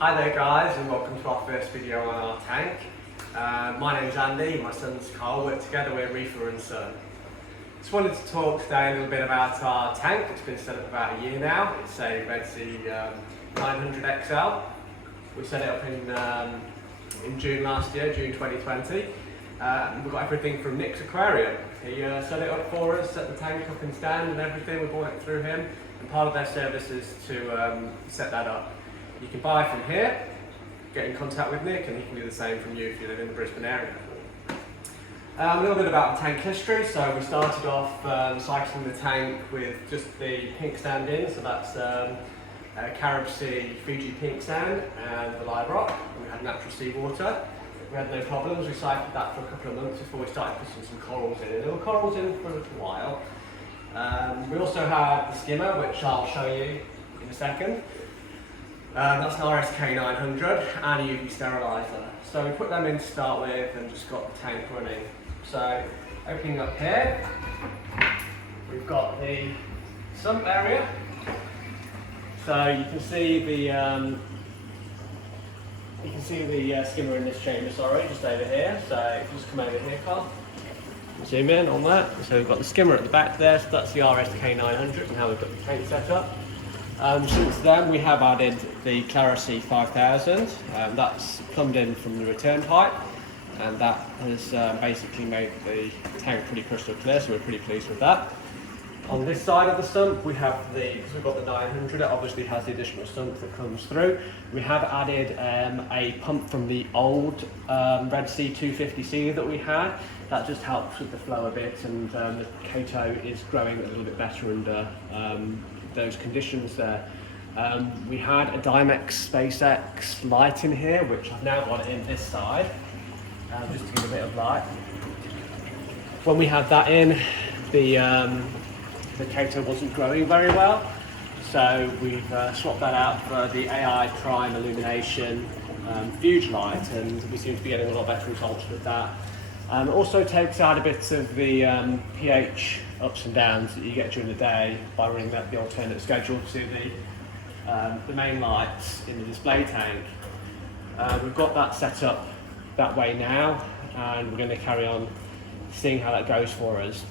Hi there guys, and welcome to our first video on our tank. My name's Andy, my son's Carl. We're together with Reefer Son. Just wanted to talk today a little bit about our tank. It's been set up about a year now. It's a Red Sea 900 XL. We set it up in June last year, June 2020. We've got everything from Nick's aquarium. He set it up for us, set the tank up in stand and everything. We bought it through him, and part of their service is to set that up. You can buy from here, get in contact with Nick, and he can do the same from you if you live in the Brisbane area. A little bit about the tank history. So we started off cycling the tank with just the pink stand in, so that's Carib Sea Fiji pink sand and the live rock. We had natural seawater. We had no problems. We cycled that for a couple of months before we started putting some corals in. And there were corals in for a little while. We also had the skimmer, which I'll show you in a second. That's an RSK 900 and a UV steriliser. So we put them in to start with and just got the tank running. So opening up here, we've got the sump area. So you can see the skimmer in this chamber, just over here. So if you just come over here, Carl, zoom in on that. So we've got the skimmer at the back there, so that's the RSK 900 and how we've got the tank set up. Since then we have added the Clarity 5000, that's plumbed in from the return pipe, and that has basically made the tank pretty crystal clear, so we're pretty pleased with that. On this side of the sump we have because we've got the 900, it obviously has the additional sump that comes through. We have added a pump from the old Red Sea 250C that we had. That just helps with the flow a bit, and the Cato is growing a little bit better under those conditions there. We had a Dimex SpaceX light in here, which I've now got in this side, just to give a bit of light. When we had that in, the Cato wasn't growing very well, so we've swapped that out for the AI Prime Illumination Fuge light, and we seem to be getting a lot better results with that. It also takes out a bit of the pH ups and downs that you get during the day by running the alternate schedule to the main lights in the display tank. We've got that set up that way now, and we're going to carry on seeing how that goes for us.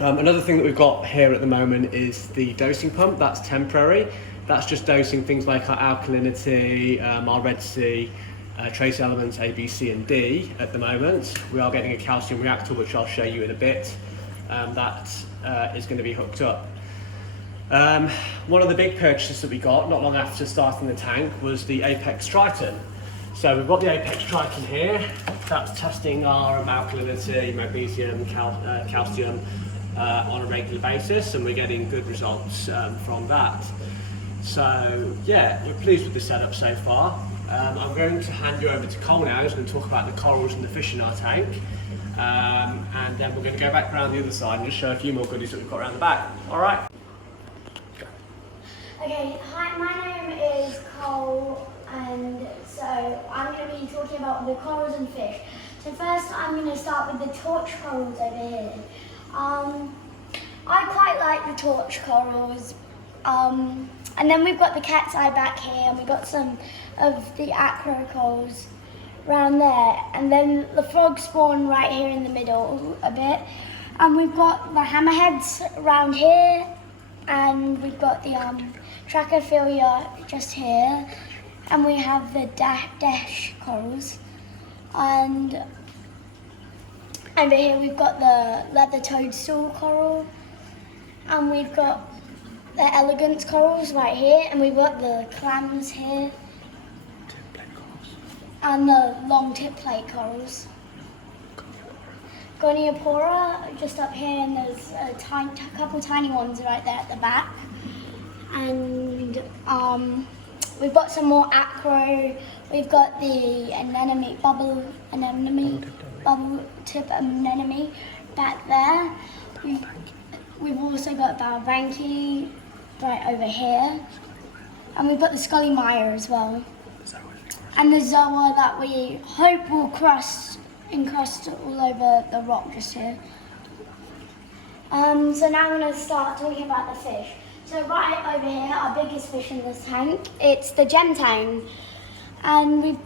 Another thing that we've got here at the moment is the dosing pump. That's temporary. That's just dosing things like our alkalinity, our Red Sea, trace elements A, B, C and D at the moment. We are getting a calcium reactor, which I'll show you in a bit. That is going to be hooked up. One of the big purchases that we got not long after starting the tank was the Apex Triton. So we've got the Apex Triton here. That's testing our alkalinity, magnesium, calcium on a regular basis, and we're getting good results from that. So yeah, we're pleased with the setup so far. I'm going to hand you over to Cole now, who's going to talk about the corals and the fish in our tank. And then we're going to go back around the other side and just show a few more goodies that we've got around the back. Alright. Okay, hi, my name is Cole, and so I'm going to be talking about the corals and fish. So first I'm going to start with the torch corals over here. I quite like the torch corals. And then we've got the cat's eye back here, and we've got some of the acrocorals around there, and then the frog spawn right here in the middle a bit, and we've got the hammerheads around here, and we've got the Trachophilia just here, and we have the dash corals, and over here we've got the leather toadstool coral, and we've got the elegance corals right here, and we've got the clams here, and the long tip plate corals. Goniopora just up here, and there's a couple tiny ones right there at the back. And we've got some more acro. We've got the anemone, bubble tip anemone back there. We've also got Balvanki right over here, and we've got the Scully Meyer as well, and the Zoa that we hope will encrust all over the rock just here. So now I'm going to start talking about the fish. So right over here, our biggest fish in this tank, it's the gem tang. and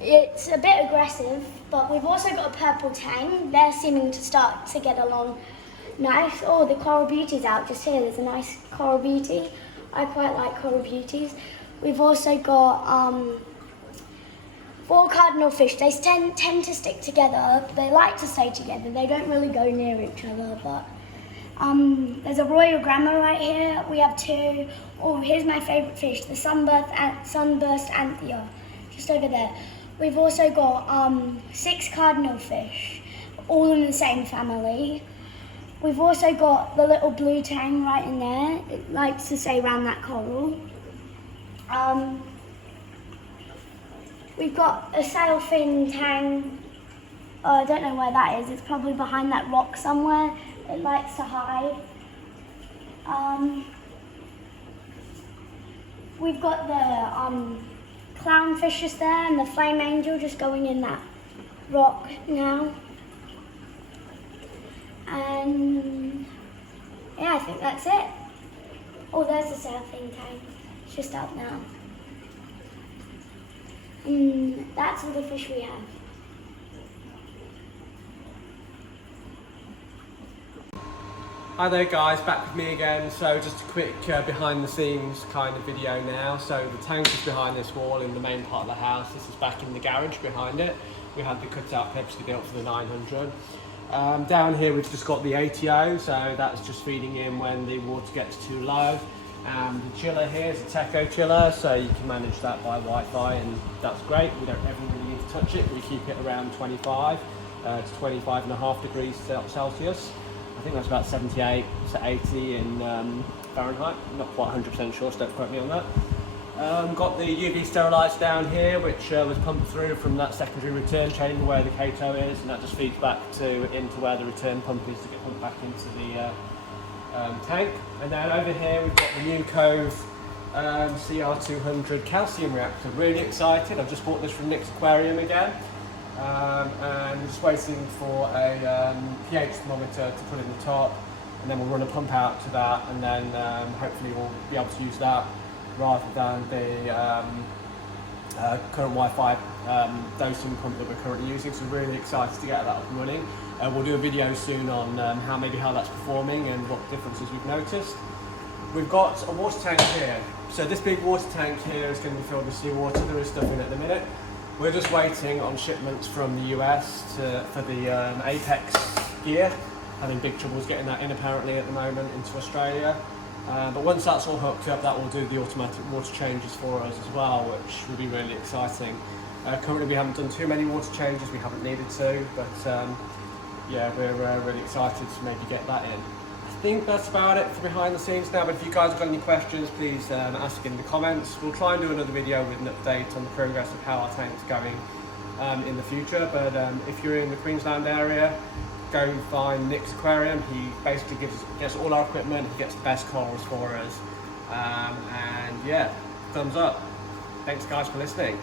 it's a bit aggressive, but we've also got a purple tang. They're seeming to start to get along nice. Oh, the coral beauty's out just here. There's a nice coral beauty. I quite like coral beauties. We've also got 4 cardinal fish. They tend to stick together. They like to stay together. They don't really go near each other, but there's a royal grammar right here. We have 2. Oh, here's my favourite fish, the sunburst anther, just over there. We've also got 6 cardinal fish, all in the same family. We've also got the little blue tang right in there. It likes to stay around that coral. We've got a sailfin tang. I don't know where that is. It's probably behind that rock somewhere. It likes to hide. We've got the clownfish just there and the flame angel just going in that rock now. And yeah, I think that's it. Oh, there's the sailfin tang. It's just out now. That's all the fish we have. Hi there guys, back with me again. So just a quick behind the scenes kind of video now. So the tank is behind this wall in the main part of the house. This is back in the garage behind it. We had the cutout purposely built for the 900. Down here we've just got the ATO, so that's just feeding in when the water gets too low. The chiller here is a Teco chiller, so you can manage that by Wi-Fi, and that's great. We don't ever really need to touch it. We keep it around 25 to 25.5 degrees Celsius. I think that's about 78 to 80 in Fahrenheit. I'm not quite 100% sure, so don't quote me on that. Got the UV sterilizer down here, which was pumped through from that secondary return chamber where the Kato is, and that just feeds back into where the return pump is to get pumped back into the tank. And then over here we've got the New Cove CR200 calcium reactor. Really excited. I've just bought this from Nick's Aquarium again. And we're just waiting for a pH thermometer to put in the top, and then we'll run a pump out to that, and then hopefully we'll be able to use that rather than the current Wi-Fi dosing pump that we're currently using. So we're really excited to get that up and running. We'll do a video soon on how that's performing and what differences we've noticed. We've got a water tank here. So this big water tank here is going to be filled with seawater. There is stuff in it at the minute. We're just waiting on shipments from the US for the Apex gear. Having big troubles getting that in apparently at the moment into Australia. But once that's all hooked up, that will do the automatic water changes for us as well, which will be really exciting. Currently we haven't done too many water changes, we haven't needed to, but yeah, we're really excited to maybe get that in. I think that's about it for behind the scenes now, but if you guys have got any questions, please ask in the comments. We'll try and do another video with an update on the progress of how our tank's going in the future. But if you're in the Queensland area, go find Nick's Aquarium. He basically gets all our equipment, he gets the best corals for us. And yeah, thumbs up. Thanks guys for listening.